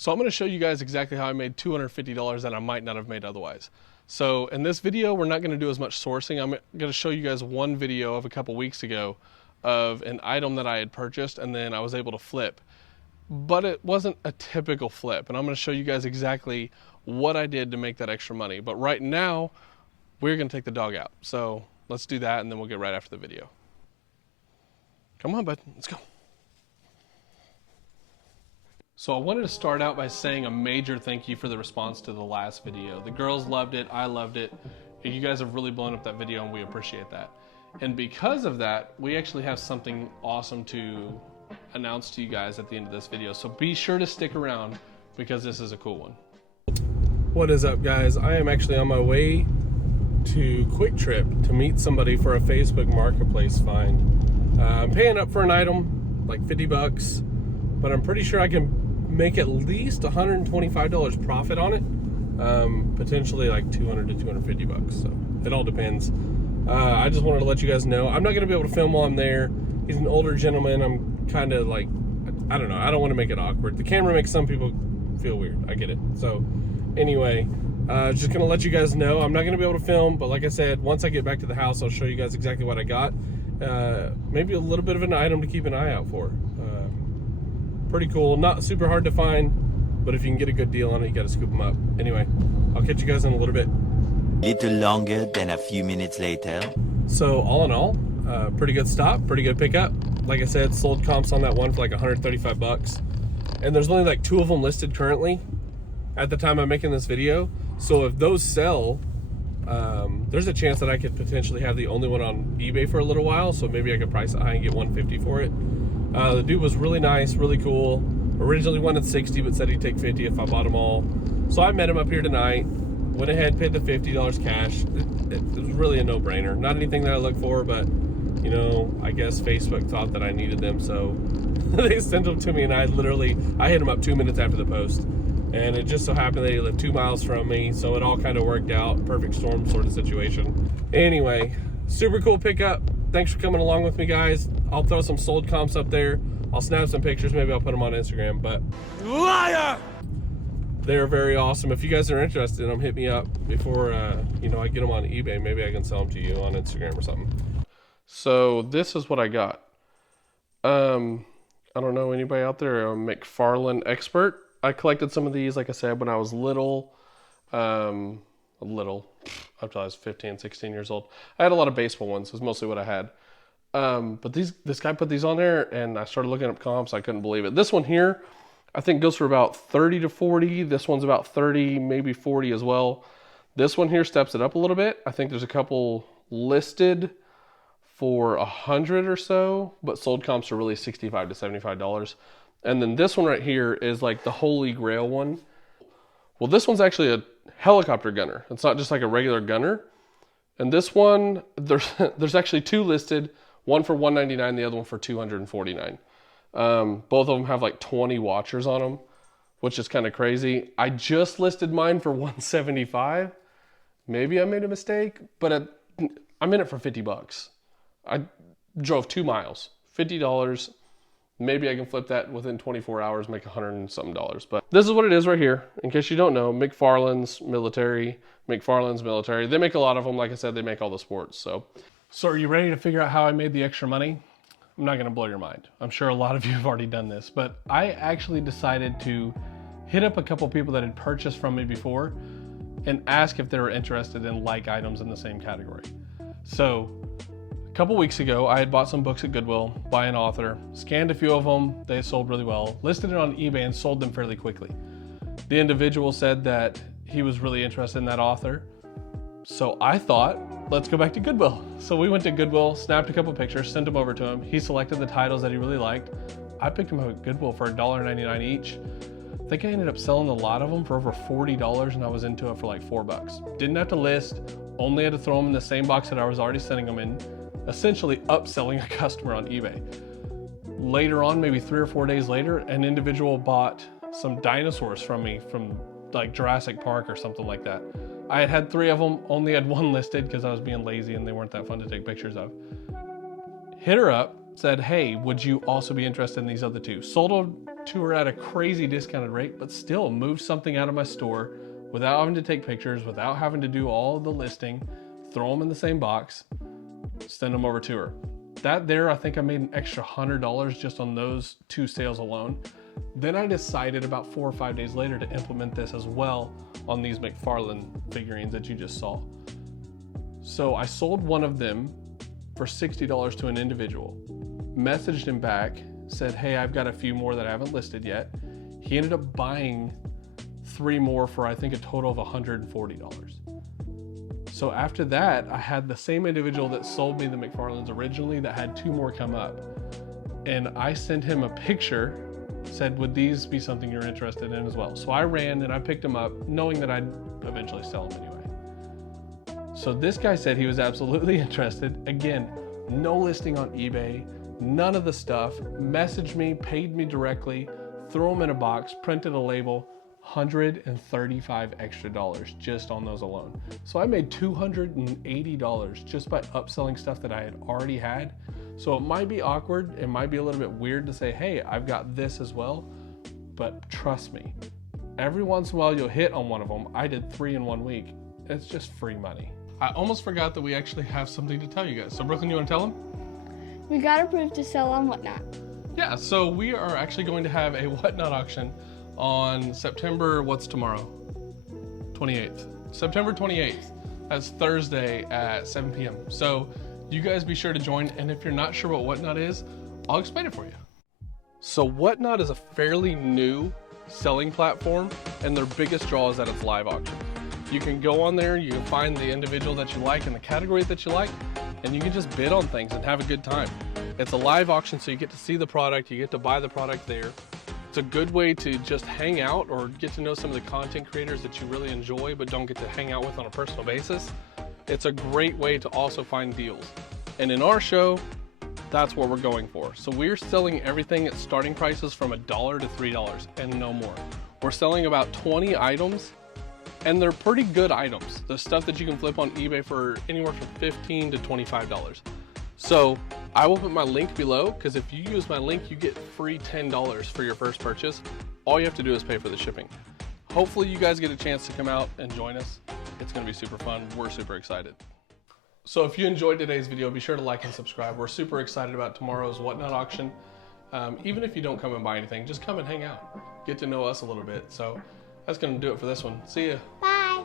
So I'm going to show you guys exactly how I made $250 that I might not have made otherwise. So in this video, we're not going to do as much sourcing. I'm going to show you guys one video of a couple weeks ago of an item that I had purchased and then I was able to flip. But it wasn't a typical flip. And I'm going to show you guys exactly what I did to make that extra money. But right now, we're going to take the dog out. So let's do that and then we'll get right after the video. Come on, bud. Let's go. So I wanted to start out by saying a major thank you for the response to the last video. The girls loved it, I loved it. You guys have really blown up that video and we appreciate that. And because of that, we actually have something awesome to announce to you guys at the end of this video. So be sure to stick around because this is a cool one. What is up, guys? I am actually on my way to Quick Trip to meet somebody for a Facebook Marketplace find. I'm paying up for an item, like 50 bucks, but I'm pretty sure I can make at least $125 profit on it, potentially like 200 to 250 bucks. So it all depends. I just wanted to let you guys know I'm not going to be able to film while I'm there. He's an older gentleman. I'm kind of like, I don't know. I don't want to make it awkward. The camera makes some people feel weird. I get it. So anyway, just going to let you guys know I'm not going to be able to film, but like I said, once I get back to the house, I'll show you guys exactly what I got. Maybe a little bit of an item to keep an eye out for. Pretty cool, not super hard to find, but if you can get a good deal on it, you gotta scoop them up. Anyway, I'll catch you guys in a little bit. Little longer than a few minutes later. So all in all, pretty good stop, pretty good pickup. Like I said, sold comps on that one for like 135 bucks. And there's only like 2 of them listed currently at the time I'm making this video. So if those sell, there's a chance that I could potentially have the only one on eBay for a little while. So maybe I could price it high and get 150 for it. The dude was really nice, really cool. Originally wanted 60, but said he'd take 50 if I bought them all. So I met him up here tonight. Went ahead, paid the $50 cash. It was really a no-brainer. Not anything that I look for, but you know, I guess Facebook thought that I needed them, so they sent them to me, and I hit him up 2 minutes after the post. And it just so happened that he lived 2 miles from me, so it all kind of worked out. Perfect storm sort of situation. Anyway, super cool pickup. Thanks for coming along with me, guys. I'll throw some sold comps up there. I'll snap some pictures. Maybe I'll put them on Instagram, but liar! They're very awesome. If you guys are interested in them, hit me up before you know, I get them on eBay. Maybe I can sell them to you on Instagram or something. So this is what I got. I don't know anybody out there, a McFarlane expert. I collected some of these, like I said, when I was little. Up till I was 15, 16 years old. I had a lot of baseball ones, was mostly what I had. But this guy put these on there, and I started looking up comps. I couldn't believe it. This one here, I think goes for about 30 to 40. This one's about 30, maybe 40 as well. This one here steps it up a little bit. I think there's a couple listed for 100 or so, but sold comps are really $65 to $75. And then this one right here is like the holy grail one. Well, this one's actually a helicopter gunner. It's not just like a regular gunner. And this one, there's actually 2 listed, one for $199, the other one for $249. Both of them have like 20 watchers on them, which is kind of crazy. I just listed mine for $175. Maybe I made a mistake, but I'm in it for 50 bucks. I drove 2 miles, $50. Maybe I can flip that within 24 hours, make $100 and something. But this is what it is right here. In case you don't know, McFarlane's military. They make a lot of them. Like I said, they make all the sports. So are you ready to figure out how I made the extra money? I'm not going to blow your mind. I'm sure a lot of you have already done this, but I actually decided to hit up a couple people that had purchased from me before and ask if they were interested in like items in the same category. So a couple weeks ago, I had bought some books at Goodwill by an author, scanned a few of them, they sold really well, listed it on eBay and sold them fairly quickly. The individual said that he was really interested in that author. So I thought, let's go back to Goodwill. So we went to Goodwill, snapped a couple pictures, sent them over to him. He selected the titles that he really liked. I picked them up at Goodwill for $1.99 each. I think I ended up selling a lot of them for over $40 and I was into it for like $4. Didn't have to list, only had to throw them in the same box that I was already sending them in, essentially upselling a customer on eBay. Later on, maybe 3 or 4 days later, an individual bought some dinosaurs from me from like Jurassic Park or something like that. I had 3 of them, only had 1 listed because I was being lazy and they weren't that fun to take pictures of. Hit her up, said, hey, would you also be interested in these other 2? Sold them to her at a crazy discounted rate, but still moved something out of my store without having to take pictures, without having to do all the listing, throw them in the same box, send them over to her. That there, I think I made an extra $100 just on those 2 sales alone. Then I decided about 4 or 5 days later to implement this as well on these McFarlane figurines that you just saw. So I sold one of them for $60 to an individual, messaged him back, said, hey, I've got a few more that I haven't listed yet. He ended up buying 3 more for I think a total of $140. So after that, I had the same individual that sold me the McFarlanes originally that had 2 more come up. And I sent him a picture, said, would these be something you're interested in as well? So I ran and I picked them up knowing that I'd eventually sell them anyway. So this guy said he was absolutely interested. Again, no listing on eBay, none of the stuff, messaged me, paid me directly, threw them in a box, printed a label, $135 extra just on those alone. So I made $280 just by upselling stuff that I had already had. So it might be awkward, it might be a little bit weird to say, hey, I've got this as well, but trust me, every once in a while you'll hit on one of them. I did 3 in 1 week. It's just free money. I almost forgot that we actually have something to tell you guys. So Brooklyn, you want to tell them? We got approved to sell on Whatnot. Yeah, so we are actually going to have a Whatnot auction on September, what's tomorrow? 28th. September 28th. That's Thursday at 7 p.m. So you guys be sure to join. And if you're not sure what Whatnot is, I'll explain it for you. So Whatnot is a fairly new selling platform, and their biggest draw is that it's live auction. You can go on there, you can find the individual that you like and the category that you like, and you can just bid on things and have a good time. It's a live auction, so you get to see the product, you get to buy the product there. It's a good way to just hang out or get to know some of the content creators that you really enjoy but don't get to hang out with on a personal basis. It's a great way to also find deals. And in our show, that's what we're going for. So we're selling everything at starting prices from $1 to $3 and no more. We're selling about 20 items, and they're pretty good items. The stuff that you can flip on eBay for anywhere from $15 to $25. So I will put my link below, because if you use my link, you get free $10 for your first purchase. All you have to do is pay for the shipping. Hopefully you guys get a chance to come out and join us. It's gonna be super fun. We're super excited. So if you enjoyed today's video, be sure to like and subscribe. We're super excited about tomorrow's Whatnot auction. Even if you don't come and buy anything, just come and hang out. Get to know us a little bit. So that's gonna do it for this one. See ya. Bye.